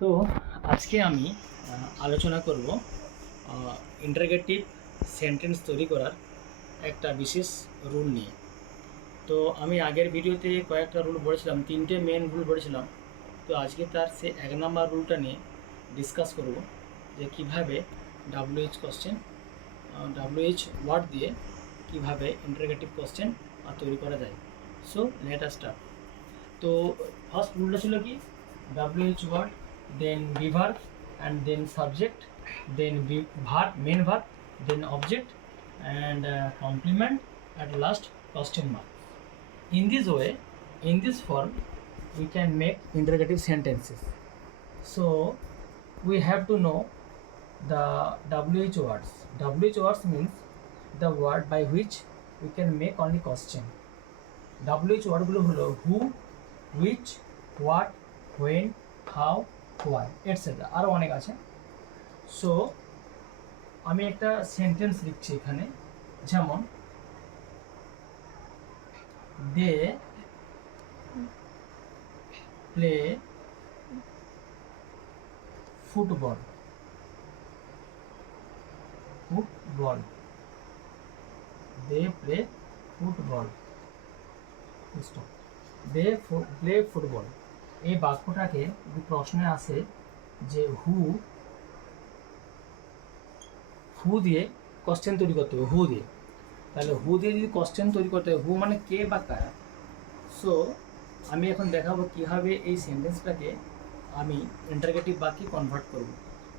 তো আজকে আমি আলোচনা করব ইন্টারগেটিভ সেন্টেন্স তৈরি করার একটা বিশেষ রুল নিয়ে। তো আমি আগের ভিডিওতে কয়েকটা রুল বলেছিলাম, তিনটে মেন রুল বলেছিলাম। তো আজকে তার সে 1 নম্বর রুলটা নিয়ে ডিসকাস করব যে কীভাবে WH কোশ্চেন WH ওয়ার্ড দিয়ে কীভাবে ইন্টারগেটিভ কোশ্চেন তৈরি করা যায়। So let us start. তো ফার্স্ট রুলটা ছিল কি, WH word, then be verb, and then subject, then verb, main verb, then object, and complement, at last question mark. In this way, in this form, we can make interrogative sentences. So we have to know the WH words. WH words means the word by which we can make only question. WH word গুলো হলো who, which, what, when, how, why, etcetera. আরও অনেক আছে। So আমি একটা sentence লিখছি এখানে, যেমন they play football, football, they play football, they play football. এই বাক্যটাকে যদি প্রশ্নে আসে যে হু দিয়ে কোশ্চেন তৈরি করতে হবে, হু দিয়ে, তাহলে হু দিয়ে যদি কোশ্চেন তৈরি করতে হবে, হু মানে কে বা কারা। সো আমি এখন দেখাবো কীভাবে এই সেন্টেন্সটাকে আমি ইন্টারগেটিভ বাক্যে কনভার্ট করব।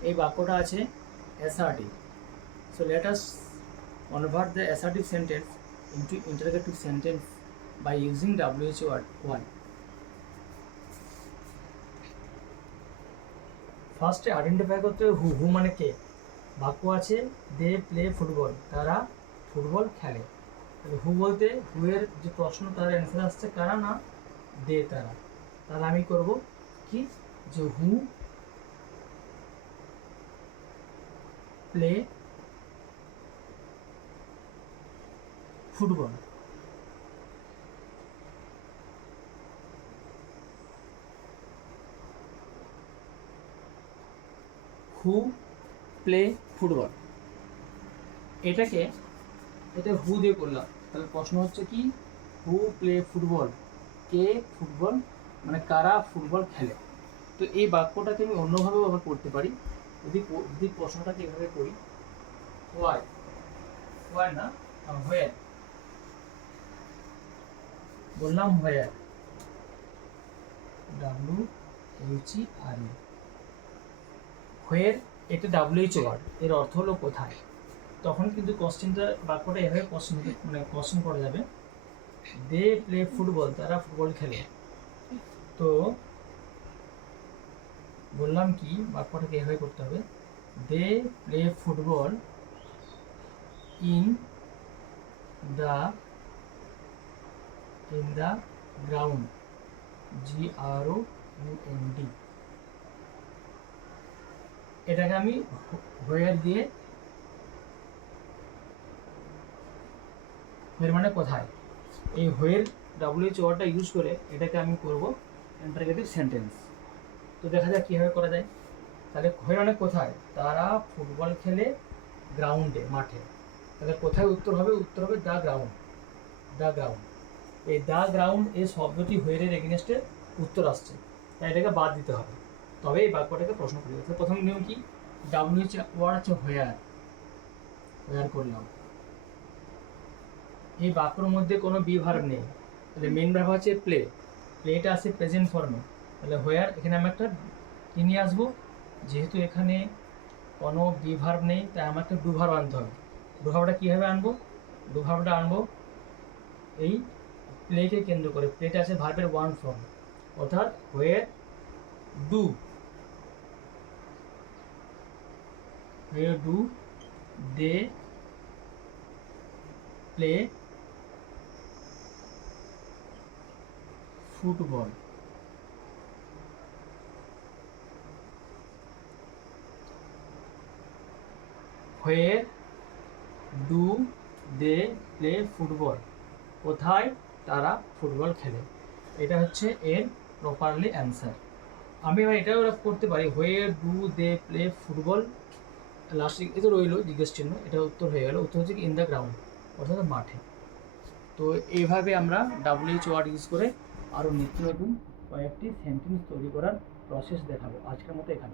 এই বাক্যটা আছে assertive. So let us convert the assertive sentence into interrogative sentence by using WH word one. ফার্স্টে আইডেন্টিফাই করতে হবে হু মানে কে। বাক্য আছে দে প্লে ফুটবল, তারা ফুটবল খেলে। হু বলতে হু এর যে প্রশ্ন তার অ্যান্সার আসছে কারা না দে তারা। তাহলে আমি করব কি, যে হু প্লে ফুটবল, হু প্লে ফুটবল। এটা হু দিয়ে করলাম। তাহলে প্রশ্ন হচ্ছে কি, হু প্লে ফুটবল, কে ফুটবল মানে কারা ফুটবল খেলে। তো এই বাক্যটাকে আমি অন্যভাবেও আবার করতে পারি। যদি প্রশ্নটাকে এভাবে করি, হোয়াই, হোয়াই না হোয়ার, বললাম হোয়ার, WHERE, হোয়ার, এটা WH ওয়ার্ড, এর অর্থ হলো কোথায়। তখন কিন্তু কোশ্চেনটা বাক্যটা এভাবে কোশ্চেন করা যাবে, দে প্লে ফুটবল, তারা ফুটবল খেলে। তো বললাম কি, বাক্যটাকে এভাবে করতে হবে, they play football in the ground, GROUND। এটাকে আমি হোয়ার দিয়ে, হোয়ার মানে কোথায়, এই হোয়ার WH ওয়ার্ডটা ইউজ করে এটাকে আমি করব ইন্টারগেটিভ সেন্টেন্স। তো দেখা যাক কীভাবে করা যায়। তাহলে হোয়ার মানে কোথায়, তারা ফুটবল খেলে গ্রাউন্ডে, মাঠে। তাহলে কোথায় উত্তর হবে, উত্তর হবে দ্য গ্রাউন্ড, দ্য গ্রাউন্ড। এই দ্য গ্রাউন্ড এই শব্দটি হোয়ারের এগেনস্টে উত্তর আসছে, তাই এটাকে বাদ দিতে হবে, তবে এই বাক্যটাকে প্রশ্ন করি। প্রথম নিয়ম কি, WH ওয়ার্ড হচ্ছে হোয়ার, হোয়ার করলাম। এই বাক্যর মধ্যে কোনো বি ভার্ব নেই, তাহলে মেন ভার্ব হচ্ছে প্লে, প্লেটা আছে প্রেজেন্ট ফর্মে। তাহলে হোয়ার, এখানে আমি একটা কি নিয়ে আসবো, যেহেতু এখানে কোনো বি ভার্ব নেই তাই আমাকে ডু ভার্ব আনতে হবে। ডু ভার্বটা কীভাবে আনবো, ডু ভার্বটা আনবো এই প্লেকে কেন্দ্র করে। প্লেটা আছে ভার্বের ওয়ান ফর্ম, অর্থাৎ where do, where do they play football. Where do they play football, কোথায় তারা ফুটবল খেলে। এটা হচ্ছে এর প্রপারলি অ্যান্সার। আমি এবার এটাও করতে পারি, হোয়ে ডু দে প্লে ফুটবল, লাস্টে এ তো রইলো জিজ্ঞেস চিহ্ন, এটা উত্তর হয়ে গেল। উত্তর হচ্ছে কি ইন দ্য গ্রাউন্ড, অর্থাৎ মাঠে। তো এইভাবে আমরা WH ওয়ার্ড ইউজ করে আরও নিত্য নতুন কয়েকটি সেন্টেন্স তৈরি করার প্রসেস দেখাবো। আজকের মতো এখানে।